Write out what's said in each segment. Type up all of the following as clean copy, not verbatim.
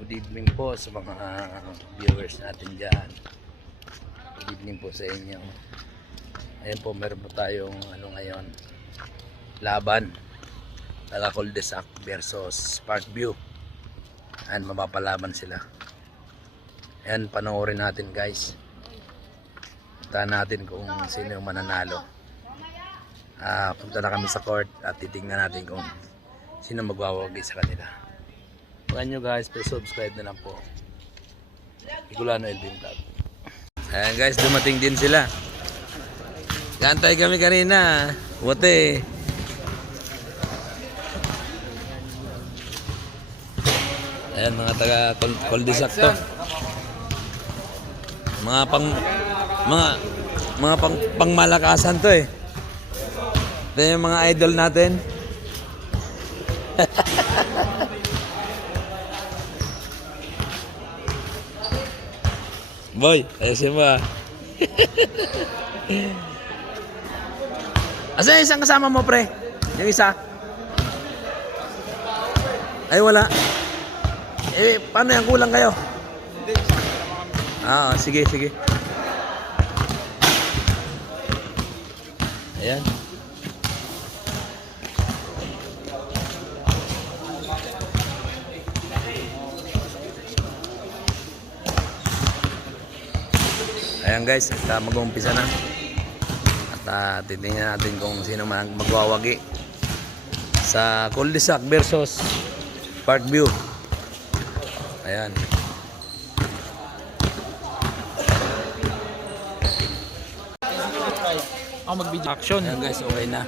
Good evening po sa mga viewers natin dyan. Good evening po sa inyo. Ayan po, meron po tayong ngayon, laban. Taga Cul-de-sac versus Parkview. Ayan, mapapalaban sila. Ayan, panoorin natin guys. Puntahan natin kung sino yung mananalo. Punta na kami sa court at titingnan natin kung sino magwawagi sa kanila. Huwag nyo guys, subscribe na lang po. Bicolano Elvin Vlog. Ayan guys, dumating din sila. Gantay kami kanina. Bote. Ayan, mga taga Cul-de-sac to. Mga pangmalakasan to eh. Ito yung mga idol natin. Boy, ayusin mo ah. Asa yung isang kasama mo pre? Yung isa? Ay wala. Eh, paano yan? Kulang kayo? Sige, sige. Ayan. Ayan guys, mag-uumpisa na. At titingnan natin kung sino man magwawagi sa Cul-de-sac versus Parkview. Ayan. Mag-video action. Ayan guys, okay na.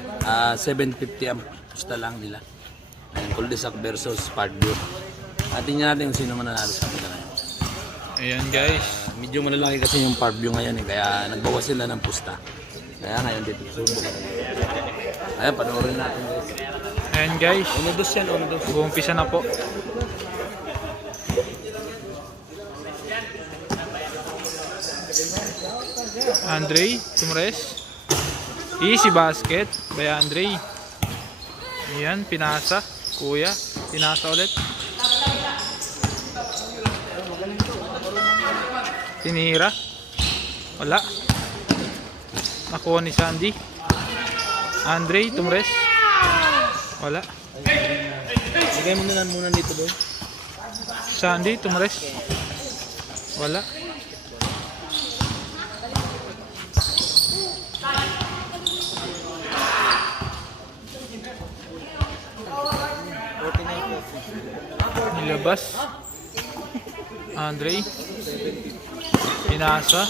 750 ang pusta lang nila. Ayan, Cul-de-sac versus Parkview. At tingnan natin kung sino man nanalo sa kanila ngayon. Ayan guys. Medyo malalaki kasi yung Parkview ngayon eh, kaya nagbawas sila ng pusta. Kaya ngayon dito subo. Ayan, panoorin natin guys. Ayan guys. Uno-dos yan, uno-dos. Mag-uumpisa na po. Andre Tumres. Easy basket by Andre. Ayan, pinasa. Kuya, pinasa ulit. Tinira. Wala. Nakuha ni Sandy. Andre Tumres. Wala. Lagay mo na muna dito boy. Sandy Tumres. Wala. Nilabas. Andre. Pinasa.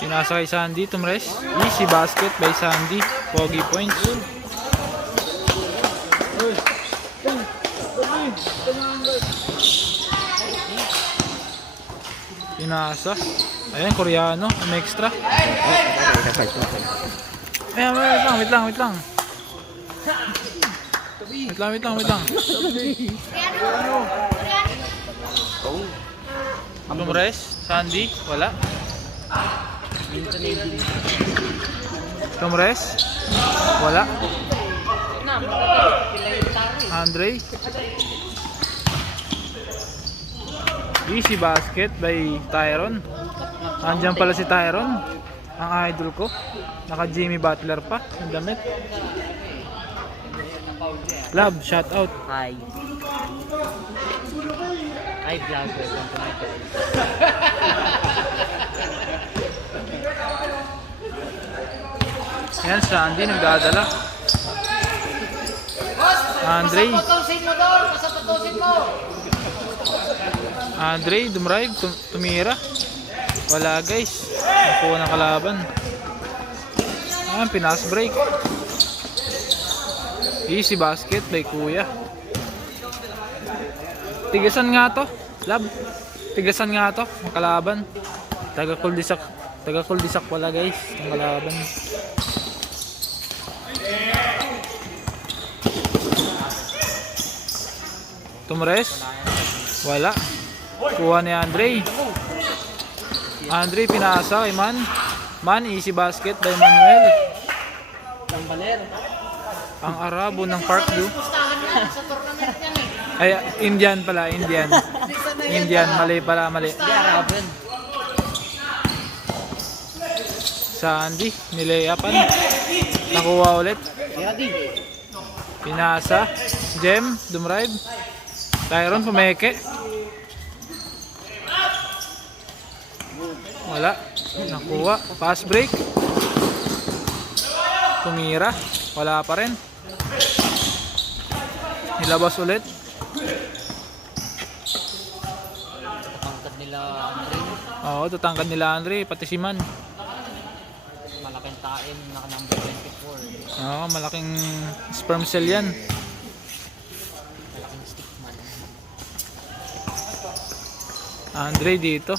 Pinasa kay Sandy Tumres. Easy basket by Sandy. Pogi points. Pinasa. Ayan, Koreano. May extra. Ayan, wait lang. Wait lang. Tumres, Sandy, wala. Tumres, wala. Andre. Easy basket by Tyron. Andiyan pala si Tyron, ang idol ko. Naka Jimmy Butler pa ang damit. Love, shout out. Hi. Hi vlog, welcome to my channel. Yan, Sandy nagdadala. Andre. Andre, dumrive, tumira. Wala guys. Nakuha ng kalaban. Pinas break. Easy basket by Kuya. Tigasan nga to. Lab. Tigasan nga to. Ang kalaban. Taga Cul-de-sac. Taga Cul-de-sac pala guys. Ang kalaban. Tumres. Wala. Kuha ni Andre. Andre pinasa kay Man. Man, easy basket by Manuel. Tambaler. Ang Arabo ng Parkview. Pustahan na sa tournament yan eh. Ay, Indian pala, Indian. Indian, mali pala, mali. Hindi, Araban. Sandy, nilayapan. Nakuha ulit. Yadi. Pinasa. Jem, dumrive. Tyron, pumeke. Wala. Nakuha. Pass break. Tumira. Wala pa rin. Nilabas ulit. Pangkat nila Andre. Oo, tutangkad nila Andre, pati si Man. Malaking tain, naka number 24. Oo, malaking sperm cell yan. Malaking stick man. Andre dito.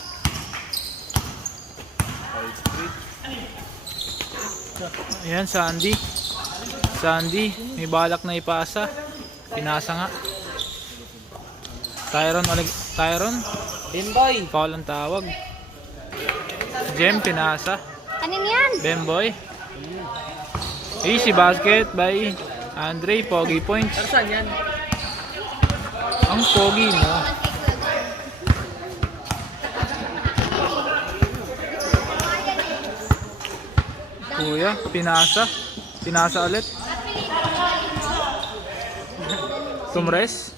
Ayan, Sandy. Sandy, may balak na ipasa. Pinasa nga. Tyron, Tyron. Bimboy. Foul ang tawag. Jem, pinasa. Kanin yan? Bemboy. Easy basket by Andre. Pogi points. Saan yan? Ang pogi mo. Kuya, pinasa. Pinasa ulit. Tumres.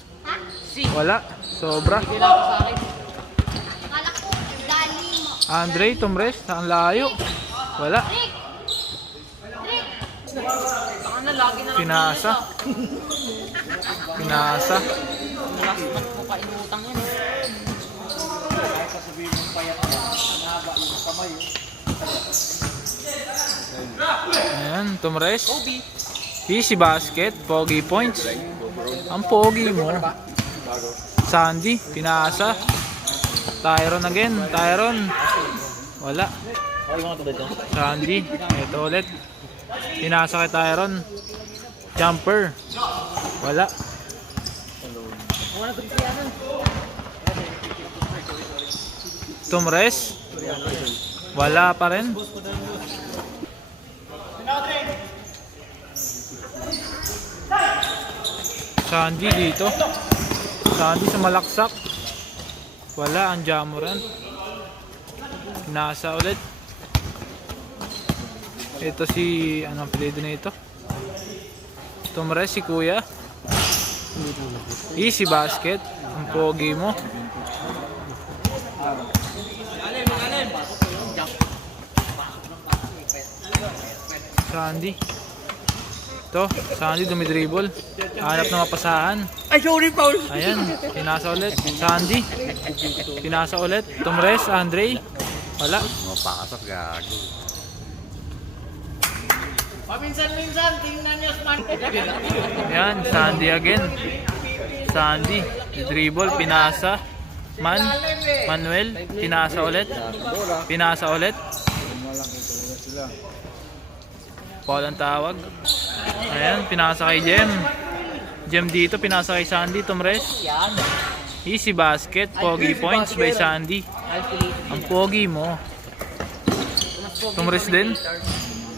Wala. Sobra. Hindi na ako sa akin. Akala ko, dali mo. Andre, Tumres. Ang layo. Wala. Saka na, lagi na lang. Pinasa. Pinasa. Last month ko pa inutang yun. Ayan, Tumres. Kobe. Easy basket. Pogi points. Ang pogi mo. Sandy, pinasa. Tyron again. Tyron. Wala. Sandy. Ito ulit. Pinasa kay Tyron. Jumper. Wala. Tumres. Wala pa rin. Sandy dito. Sandy sa malaksak. Wala ang Jamoran. Nasa ulit. Ito si ano apelyido nito? Tumres si Kuya. Easy basket. Ang pogi mo. Sandy. Ito, Sandy dumidribble. Hanap na mapasahan. Ay, sorry, Paul. Ayan, pinasa ulit. Sandy. Pinasa ulit. Tumres, Andre. Wala. Mapakasap gago. Paminsan-minsan, tingnan nyo, man. Ayan, Sandy again. Sandy. Dribble, pinasa. Manuel. Pinasa ulit. Pinasa ulit. Paul ang tawag. Ayan, pinasa kay Jem. Jem dito, pinasa kay Sandy. Tumres. Yan. Easy basket. Pogi points by Sandy. Ang pogi mo. Tumres din.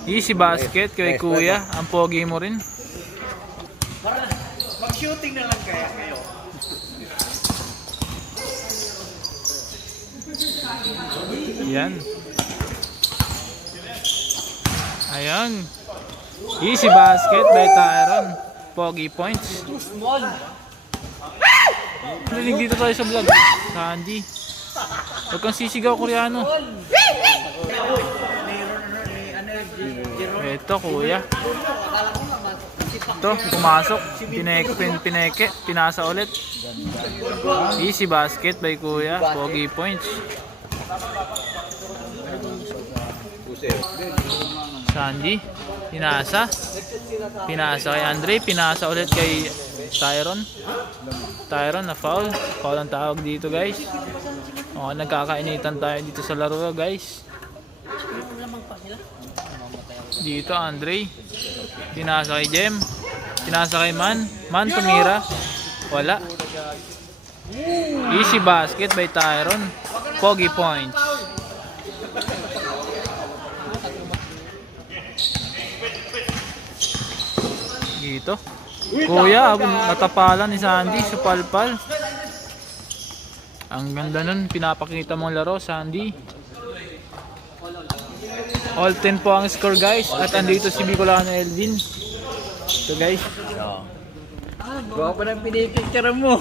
Easy basket kay Kuya. Ang pogi mo rin. Mag-shooting na lang kaya kayo. Yan. Ayan. Easy basket by Tyron. Pogi points. Too small. Rinig dito tayo sa vlog. Sandy. Huwag kang sisigaw, Koreano. Ito, Kuya. Ito, pumasok. Pineke. Pinasa ulit. Easy basket by Kuya. Pogi points. Sandy. Pinasa. Pinasa kay Andre. Pinasa ulit kay Tyron. Tyron na foul. Foul ang tawag dito, guys. O, nagkakainitan tayo dito sa laro, guys. Dito, Andre. Pinasa kay Jem. Pinasa kay Man. Man, tumira. Wala. Easy basket by Tyron. Pogi points. Dito. Kuya, natapalan ni Sandy sa palpal. Ang ganda nun, pinapakita mong laro, Sandy. All 10 po ang score guys. At andito si Bicolano Elvin. Ito guys. So, Gawa pa ng pinipicture mo.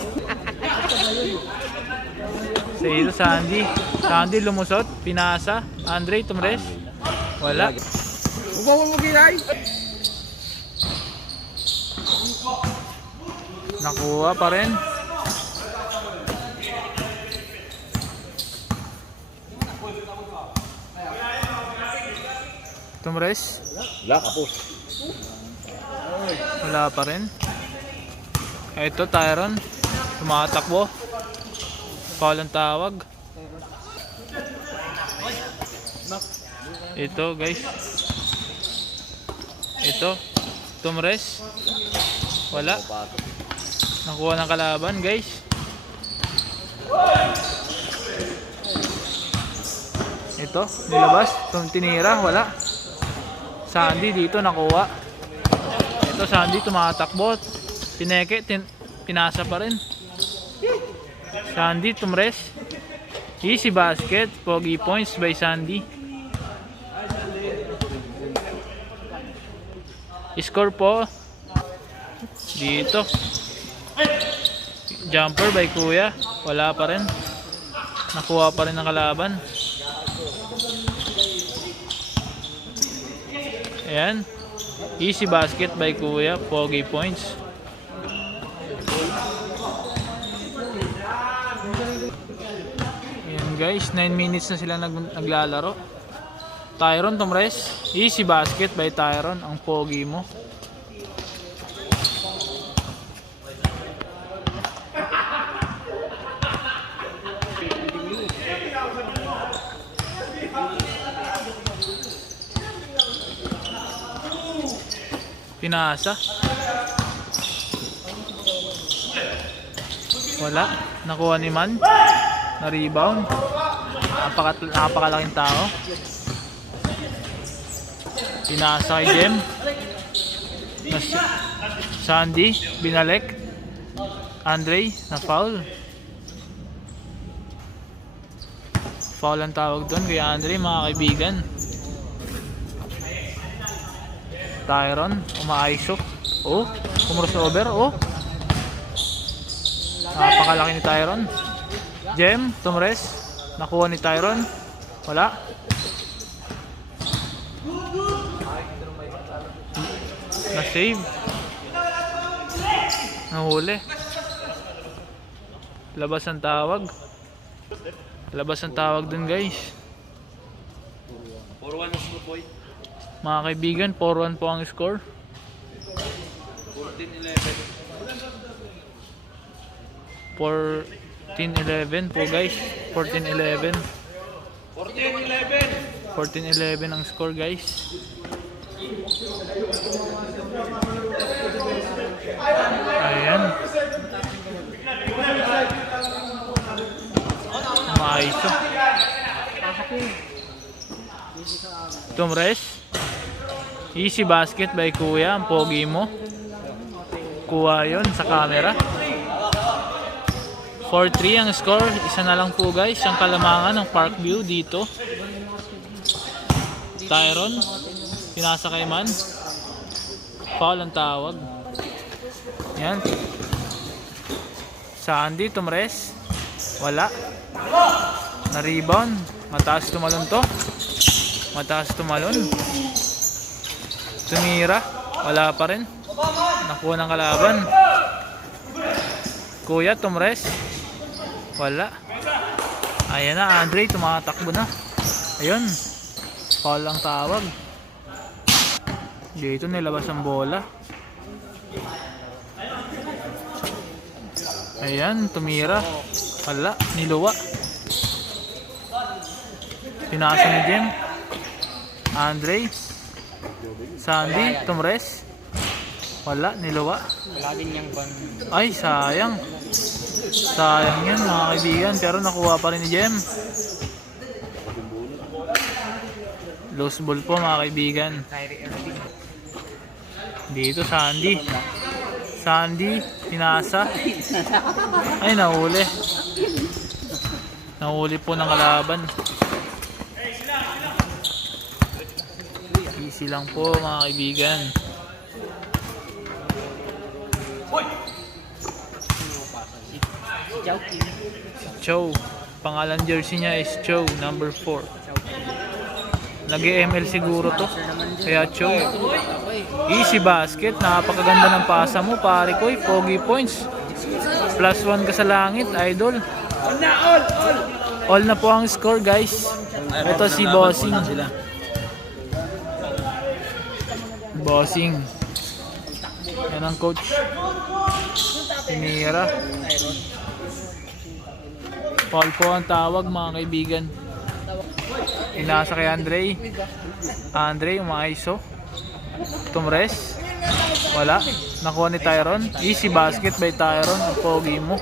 Sa ito, Sandy. Sandy lumusot, pinasa. Andre, tumres. Wala. Ubawa mo gilay. Nakuha pa rin. Tumres. wala kapos. Wala pa rin. Ito, Tyron. Tumatakbo. Foul ang tawag. Ito, guys. Ito. Tumres. Wala. Nakuha ng kalaban, guys. Ito, nilabas. Tinira, wala. Sandy dito nakuha. Ito, Sandy tumatakbo. Pineke, pinasa pa rin. Sandy, tumres. Easy basket. Pogi points by Sandy. Score po. Dito. Jumper by Kuya. Wala pa rin. Nakuha pa rin ng kalaban. Ayan. Easy basket by Kuya. Pogi points. Ayan guys. 9 minutes na sila naglalaro. Tyron tumres. Easy basket by Tyron. Ang pogi mo. Pinasa. Wala. Nakuha ni Man. Na-rebound. Napakalaking tao. Pinasa kay Jem. Sandy. Binalik. Andre. Na-foul. Foul ang tawag doon kay Andre, mga kaibigan. Tyron, umaayos. Oh, crossover. Oh. Napakalaki ni Tyron. Jem, tumres. Nakuha ni Tyron. Wala. Na-save. Nahuli. Labas ang tawag. Labas ang tawag dun guys. 4-1 is mo boy. Mga kaibigan, 4-1 po ang score. 14-11 po guys. 14-11. 14-11 ang score guys. Ayan. Maayos. Tumres. Easy basket by Kuya. Ang pogi mo. Kuha yun sa camera. 4-3 ang score. Isa na lang po guys. Ang kalamangan ng Parkview dito. Tyron. Pinasa kay Man. Foul ang tawag. Yan. Sandy. Tumres. Wala. Na-rebound. Mataas tumalon to. Mataas tumalon. Tumira. Wala pa rin. Nakuha ng kalaban. Kuya, tumres. Wala. Ayan na, Andre. Tumatakbo na. Ayun. Foul ang tawag. Dito nilabas ang bola. Ayan, tumira. Wala. Niluwa. Pinasa ni Jem. Andre. Sandy, tumres. Wala, niluwa. Wala din yung ban. Ay, sayang. Sayang yan mga kaibigan. Pero nakuha pa rin ni Jem. Loose ball po mga kaibigan. Dito Sandy. Sandy, pinasa. Ay, nahuli. Nahuli po ng kalaban. Easy lang po mga kaibigan. Chow. Pangalan jersey niya is Chow, number 4. Nag-ML siguro to. Kaya Chow. Easy basket. Napakaganda ng pasa mo, pare ko. Pogi points. +1 ka sa langit, idol. All na po ang score, guys. Ito si Bossing. Bossing. Yan ang coach. Tinira. Foul po ang tawag mga kaibigan. Inasa kay Andre. Andre umaiso. Tumres. Wala. Nakuha ni Tyron. Easy basket by Tyron. Ang pogi mo.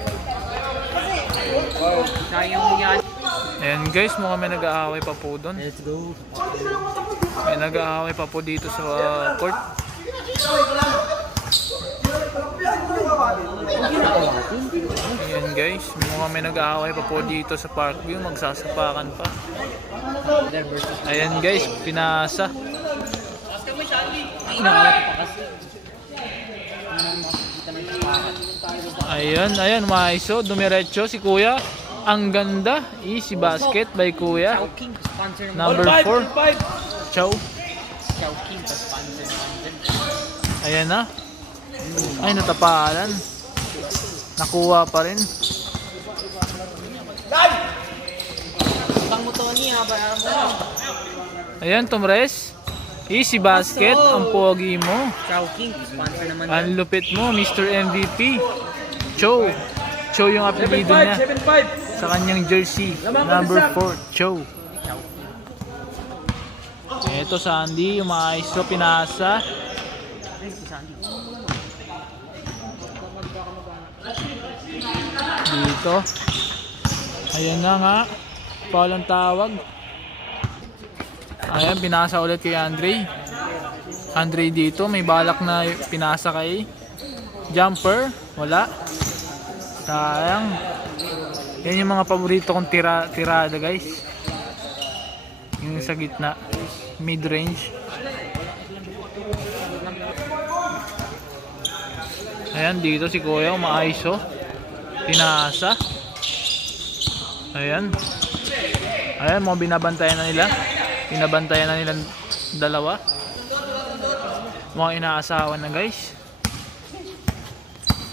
Ayan guys, mukhang may nag-aaway pa po doon. Let's go. May nag-aaway pa po dito sa court. Ayan guys, mukhang may nag-aaway pa po dito sa Parkview. Magsasapakan pa. Ayan guys, pinasa. Ayan, maiso. Dumiretso si Kuya. Ang ganda. Easy basket by Kuya. Number 4. Chow. Ayan na. Ay, natapalan. Nakuha pa rin. Ayan, Tumres. Easy basket. Ang pogi mo. Ang lupit mo, Mr. MVP. Chow. Chow yung apelido niya sa kanyang jersey. Number 4. Chow. Ito Sandy. Yung mga iso pinasa. Dito. Ayan na nga. Foul ang tawag. Ayan, pinasa ulit kay Andre. Andre dito. May balak na pinasa kay Jumper. Wala. Sayang. Yan yung mga paborito kong tirada guys. Yung sa gitna. Mid-range. Ayan, dito si Kuya umaiso. Pinasa. Ayan. Ayan, mga binabantayan na nila. Binabantayan na nilang dalawa. Mga inaasawan na guys.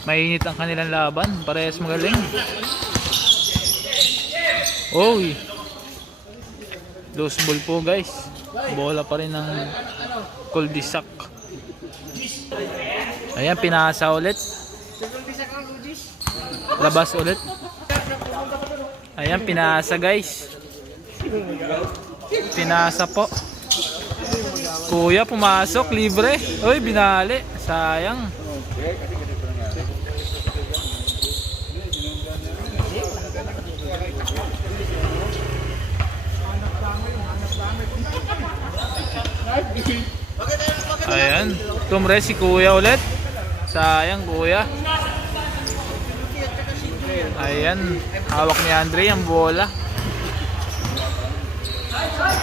Mainit ang kanilang laban. Parehas magaling. Oy. Loose ball po guys. Bola pa rin ng cul-de-sac. Ayan, pinasa ulit. Labas ulit. Ayan, pinasa guys. Pinasa po. Kuya pumasok, libre. Uy, binali. Sayang. Ayan, tumres si Kuya ulit. Sayang Kuya. Ayan, hawak ni Andre ang bola.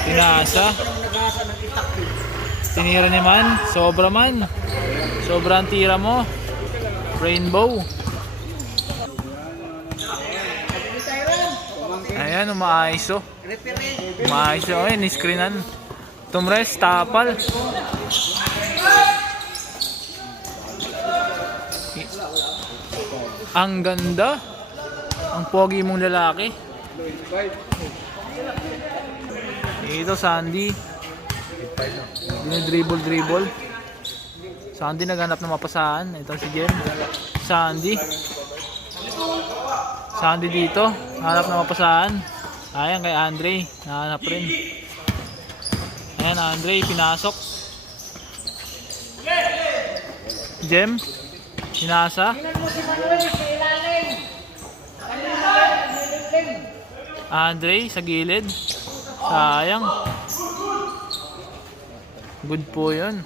Pinasa. Tinira naman, sobra man. Sobrang tira mo. Rainbow. Ayan, umaiso. Umaiso, ayun, ni-screenan. Tumres, tapal. Ang ganda. Ang pogi mong lalaki. Ito Sandy. Dribble. Sandy naghanap ng mapasahan. Ito si Jem. Sandy. Sandy dito. Hanap ng mapasahan. Ayan kay Andre. Nahanap rin. Ayan Andre. Pinasok. Jem. Pinasa. Andre sa gilid. Sayang. Good po yun.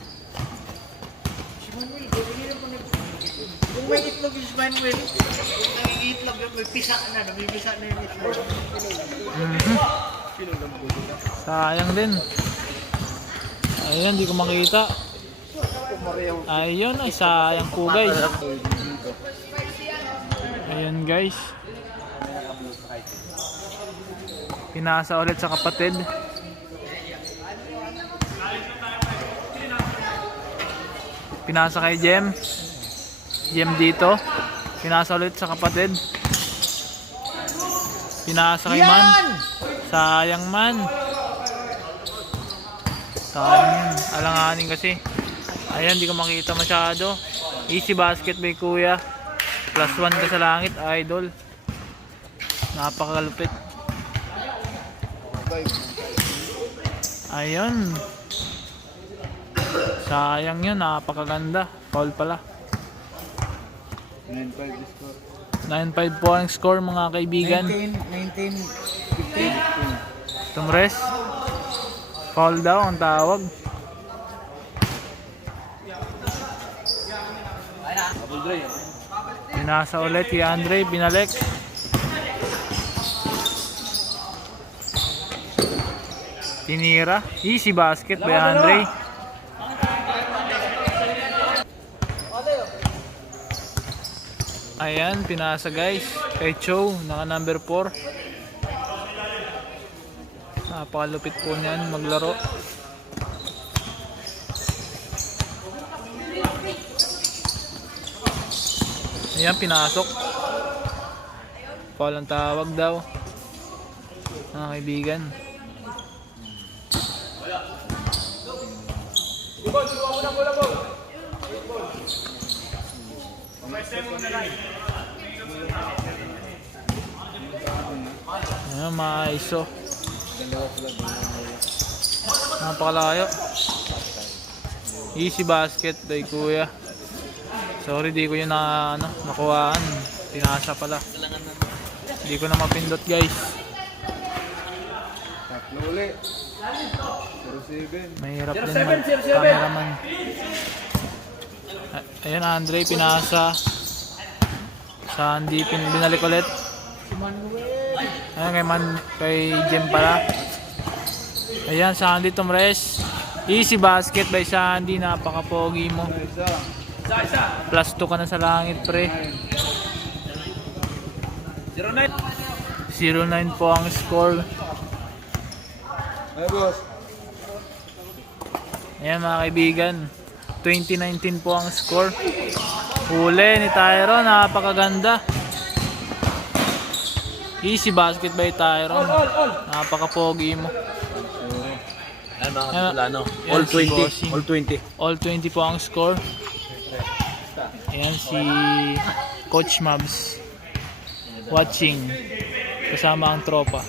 may itlog yung Manuel. Yung itlog yung may pisa na. Namimisa na yung itlog. Sayang din. Ayun, hindi ko makita. Ayun, ay sayang po guys. Ayun guys. Pinasa ulit sa kapatid. Pinasa kay Jem. Jem dito. Pinasa ulit sa kapatid. Pinasa kay Man. Sayang Man. Sayang yun. Alanganin kasi. Ayan, di ko makita masyado. Easy basket by kuya. +1 ka sa langit, idol. Napakalupit. Ayun. Sayang yun, napakaganda. Foul pala. 9-5 score. 9-5 po ang score mga kaibigan. 19-15. Tumres. Foul daw ang tawag. Pinasa ulit si Andre, binalik. Tinira. Easy basket by Andre. Ayan, pinasa guys. Kay Cho, naka number 4. Napakalupit po niyan maglaro. Ayan, pinasok. Foul ang tawag daw. Mga kaibigan. Ayan, maayos. Napakalayo. Easy basket by kuya. Sorry, di ko yun nakuhaan. Pinasa pala. Di ko na mapindot guys. Tatlo uli. 07. Mahirap din mag-cameraman. Ayan, Andre, pinasa. Sandy, binalik ulit. Ayan, kay Jem pala. Ayan, Sandy Tumres. Easy basket by Sandy. Napaka-pogi mo. +2 ka na sa langit, pre. 0-9 po ang score. Ay, boss. Ayan mga kaibigan, 2019 po ang score. Huli ni Tyron, napakaganda. Easy basket by Tyron. Napaka-pogi mo. Ano, All all 20. bossing. All 20. All 20 po ang score. Ayan si Coach Mabs watching kasama ang tropa.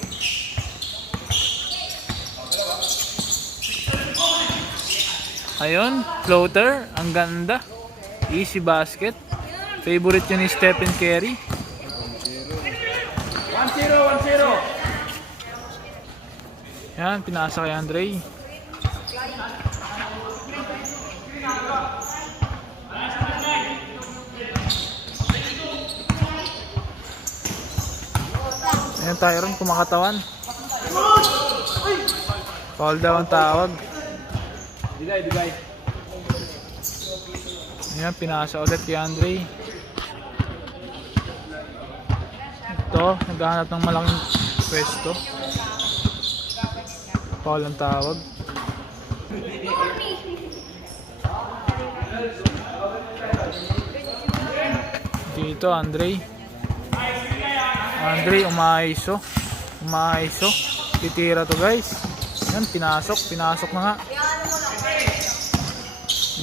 Ayun, floater, ang ganda. Easy basket. Favorite yun ni Stephen Curry. 1-0. Yan, pinasa kay Andre. Ayan, Tyron kumakatawan. Foul daw ang tawag. Digay. Ayan, pinasa ulit kay Andre. Ito, naghahanap ng malaking pwesto. Foul ang tawag. Dito, Andre. Andre, umaiso. Titira to guys. Yan, pinasok na nga.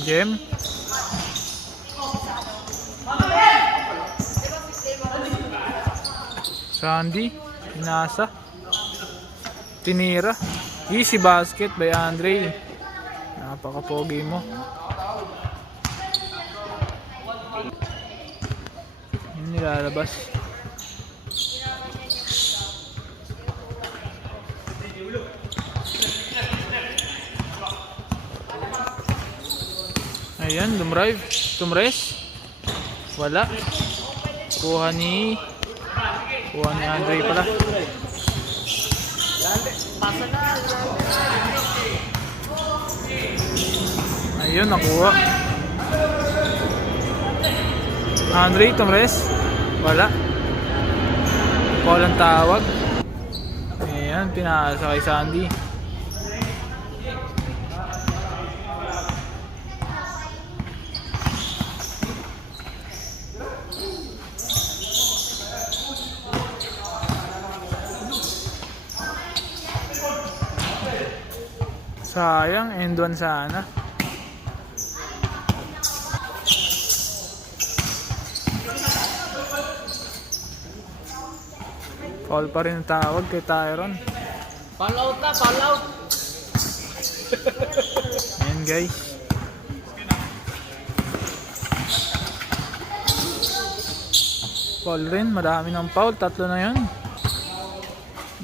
Jem. Sandy, pinasa. Tinira. Easy basket by Andre. Napaka-pogi mo. Yun nilalabas. Ayan, Tumres. Wala. Kuha ni Andre pala. Pasa na. Ayun, nakuha. Andre Tomres. Wala. Walang tawag. Ayan, pinasa kay Sandy. Sayang, end one sana. Foul pa rin ang tawag kay Tyron. Fall out na, fall out. Ayan guys. Foul rin, madami ng foul, 3 na yun.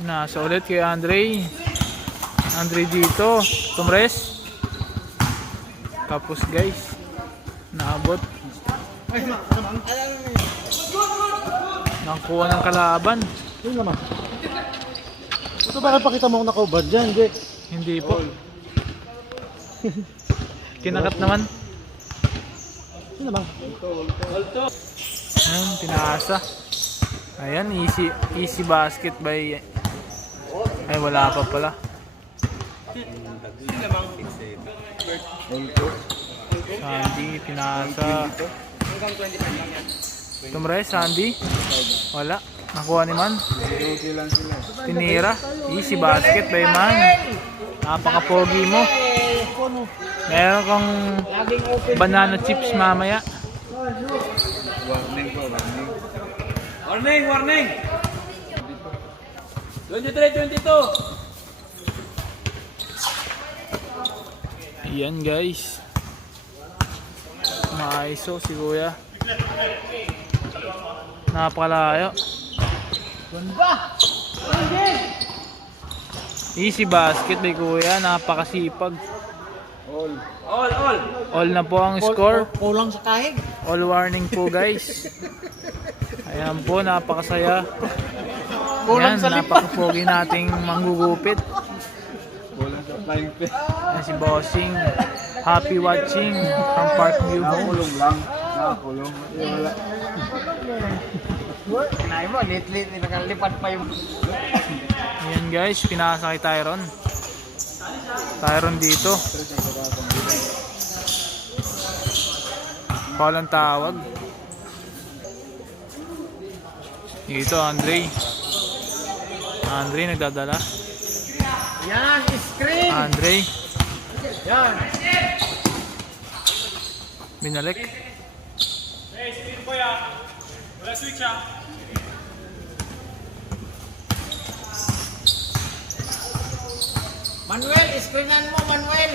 Nasa ulit kay Andre. Andre dito, Tomres. Tapos guys, naabot. Nakuha ng kalaban. Yun naman. Ito bakit pakita mo akong nakaubad dyan, Jake? Hindi po. Kinakat naman. Yun naman. Ayan, pinaasa. Ayan, easy basket by... Ay, wala pa pala. Sandy, pinasa. Tumres, Sandy. Wala. Nakuha ni Man. Tinira. Easy basket by Man. Napaka-pogi mo. Meron kang banana chips mamaya. Warning, warning! 23-22! Ayan guys. Maiso si Kuya. Napakalayo. Easy basket by Kuya. Napakasipag. All na po ang score. Kulang sa kahig. All warning po guys. Ayan po, napakasaya. Ayan, napakapogi nating manggugupit. Ayan si Bossing. Happy watching from Parkview Homes. Kinain mo, lit-lit, nakalipad pa yung... Ayan guys, pinasa kay Tyron. Tyron dito. Foul ang tawag. Dito, Andre. Andre nagdadala. Yan, screen! Andre, Yan! binalik. Manuel, screenan mo, Manuel!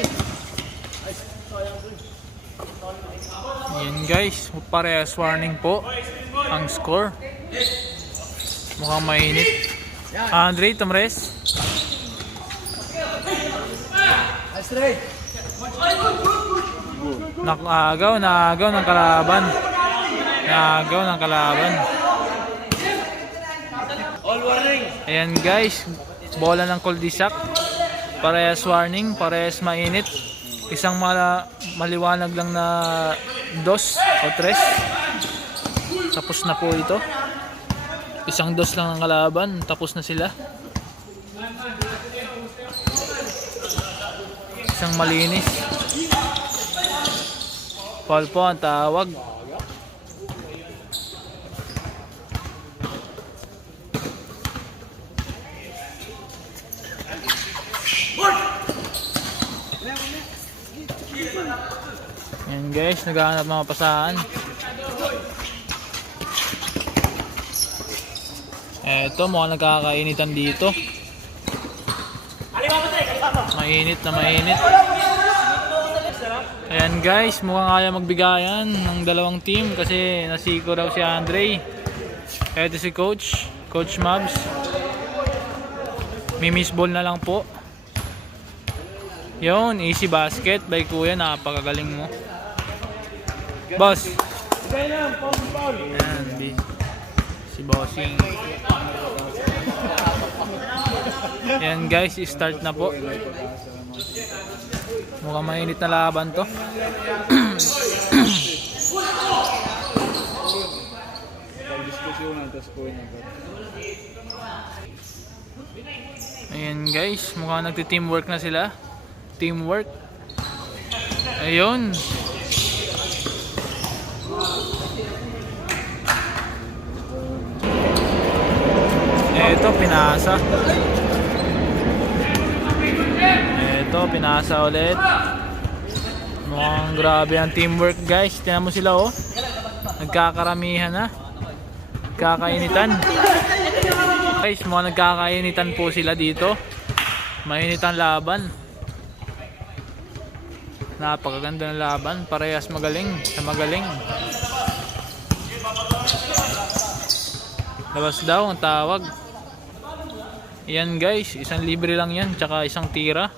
Ayan guys, parehas warning po ang score. Mukhang mainit. Andre Tomres. Straight! Nakagaw ng kalaban. Nagaw ng kalaban. All warning! Ayan guys, bola ng cul-de-sac. Parehas warning, parehas mainit. Isang maliwanag lang na 2 o 3. Tapos na po ito. Isang 2 lang ng kalaban, tapos na sila. Isang malinis. Foul po ang tawag. Yan guys, naghahanap mga pasahan. Eto, mukhang nagkakainitan dito. Mainit na mainit. Ayan guys, mukhang kaya magbigayan ng dalawang team kasi nasiko daw si Andre. Eto si Coach Mabs. Miss ball na lang po. Yun, easy basket by Kuya, napakagaling mo. Boss, Ayan, si Bossing. Ayan guys, start na po. Mukhang mainit na laban to. Ayan guys, mukhang nagti-teamwork na sila. Teamwork. Ayun. Ito, pinasa. Ito, pinasa ulit. Mukhang grabe ang teamwork guys. Tingnan mo sila oh. Nagkakaramihan na. Nagkakainitan. Guys, mukhang nagkakainitan po sila dito. Mainit ang laban. Napakaganda ng laban. Parehas magaling sa magaling. Labas daw ang tawag. Yan guys, 1 libre lang yan. Tsaka 1 tira.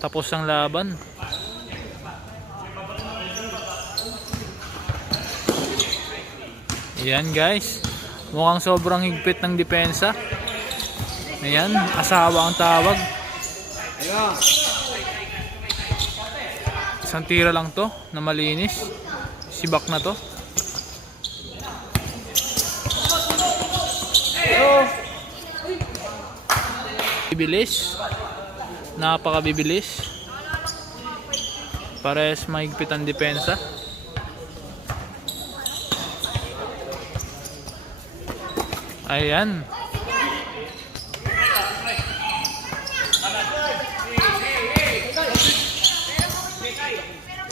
Tapos ang laban. Yan guys. Mukhang sobrang higpit ng depensa. Ayan, asawa ang tawag. 1 tira lang to na malinis. Sibak na to. Bibilis. Napakabibilis. Pares mahigpit ang depensa. Ayan.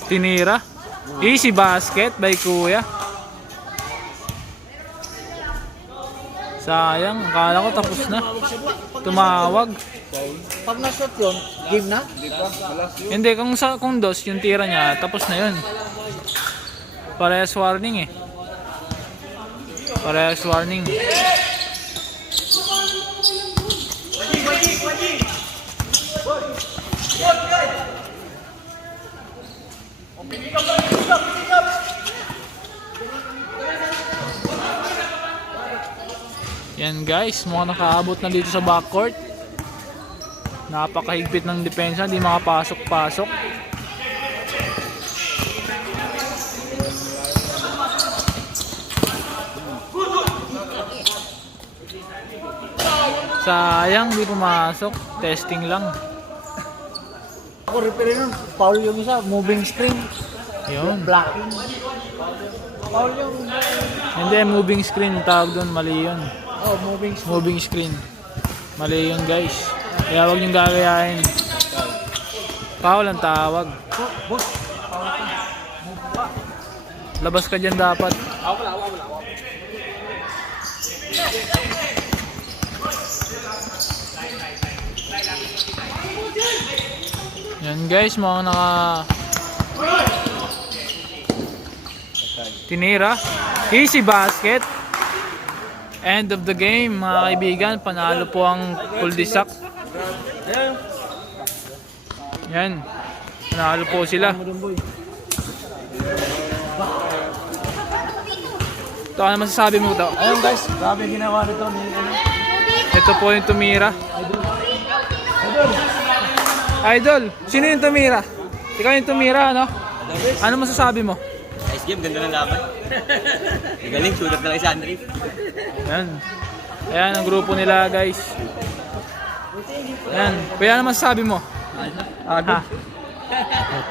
Tinira. Easy basket by Kuya. Sayang, akala ko tapos na. Tumawag. Pag na-shot yun, game na? Hindi, kung dos yung tira niya, tapos na yun. Parehas warning eh. Parehas warning. Yan guys, mukhang nakaabot na dito sa backcourt. Napakahigpit ng depensa, hindi makapasok-pasok. Sayang, di pumasok. Testing lang. Ako referee nun, foul yung isa, moving screen, Yun. blocking. Foul yung, Hindi, moving screen. Tawag doon, mali yun. oh, moving screen. Moving screen. Mali yun guys. Kaya huwag niyong gagayahin. Foul ang tawag. Boss, Labas ka dyan dapat. Yan guys, mga tinira. Easy basket. End of the game mga kaibigan. Panalo po ang Kuldisak. Yan. Panalo po sila. Ito, ano masasabi mo ito? ayun guys, grabe ginawa nito ni Ito po yung tumira. Idol, sino yung tumira? Ikaw yung tumira, ano? Ano masasabi mo? Nice game, ganda ng laban. Galing, sulat na kay Sandri. Yan. Ayan ang grupo nila guys. Yan. Kaya ano masasabi mo? Ha?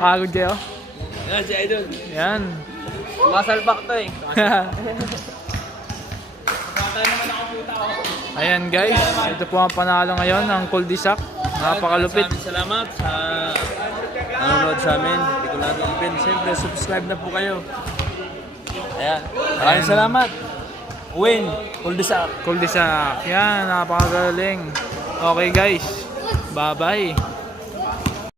Pagod kayo? Yan, si Idol. Yan. Masalpak to eh. Ayan guys, ito po ang panalo ngayon ng Kuldisak. Napakalupit. Maraming salamat sa nanonood sa amin. Hindi ko natin open. Siyempre, subscribe na po kayo. Ayan. Maraming salamat. Win. Kuldisak. Kuldisak. Yan, napakagaling. Okay guys. Bye-bye.